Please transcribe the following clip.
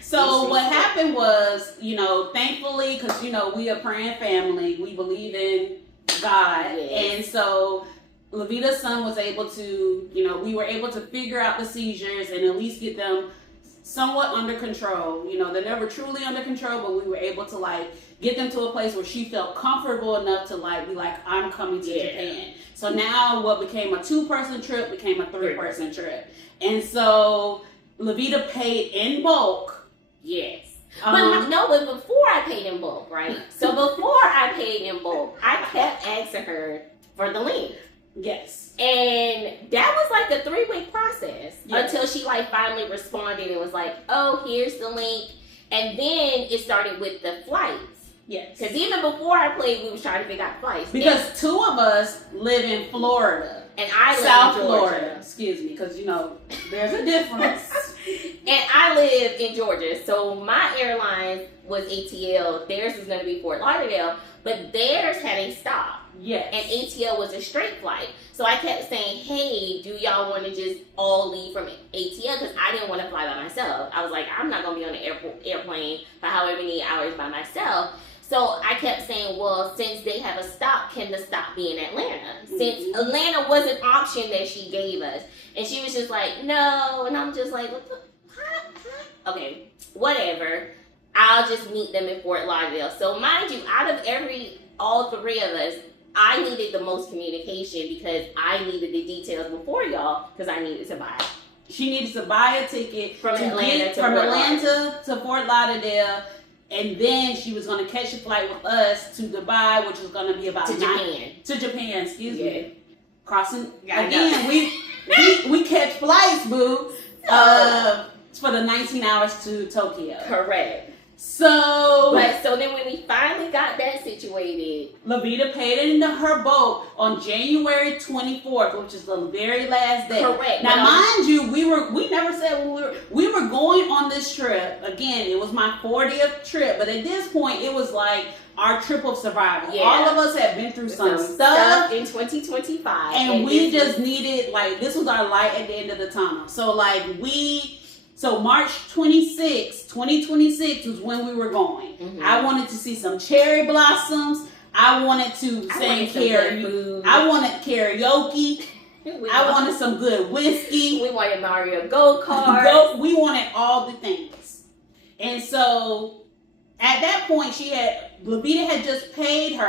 So what happened was, thankfully, because, we a praying family, we believe in God. Yes. And so Lavita's son was able to, we were able to figure out the seizures and at least get them somewhat under control. They're never truly under control, but we were able to get them to a place where she felt comfortable enough to be like, I'm coming to Japan. So now what became a 2-person trip became a 3-person trip. And so Lavita paid in bulk. Yes. But before I paid in bulk, right? So before I paid in bulk, I kept asking her for the link. Yes. And that was like a 3-week process until she finally responded and was like, oh, here's the link. And then it started with the flights. Yes. Because even before I played, we was trying to figure out flights. Because 2 of us live in Florida. And I live South in Georgia. Florida. Excuse me, because, there's a difference. And I live in Georgia. So my airline was ATL. Theirs was going to be Fort Lauderdale. But theirs had a stop. Yes. And ATL was a straight flight. So I kept saying, hey, do y'all want to just all leave from ATL? Because I didn't want to fly by myself. I was like, I'm not going to be on the airplane for however many hours by myself. So I kept saying, well, since they have a stop, can the stop be in Atlanta? Since Atlanta was an option that she gave us. And she was just like, no. And I'm just like, what the? Okay, whatever. I'll just meet them in Fort Lauderdale. So mind you, out of all 3 of us, I needed the most communication because I needed the details before y'all because I needed to buy. She needed to buy a ticket from Atlanta to Fort Lauderdale, and then she was going to catch a flight with us to Dubai, which was going to be about Japan. Excuse me. Crossing again. We catch flights, boo. For the 19 hours to Tokyo. Correct. So then when we finally got that situated, Lavita paid into her boat on January 24th, which is the very last day. Correct. Now, mind you, we never said when we were going on this trip. Again, it was my 40th trip, but at this point, it was like our trip of survival. Yeah. All of us had been through some stuff in 2025, and we just needed this was our light at the end of the tunnel. So March 26, 2026 was when we were going. Mm-hmm. I wanted to see some cherry blossoms. I wanted to sing karaoke. I wanted karaoke. I wanted some good whiskey. We wanted Mario go-karts. We wanted all the things. And so at that point, Lavita had just paid her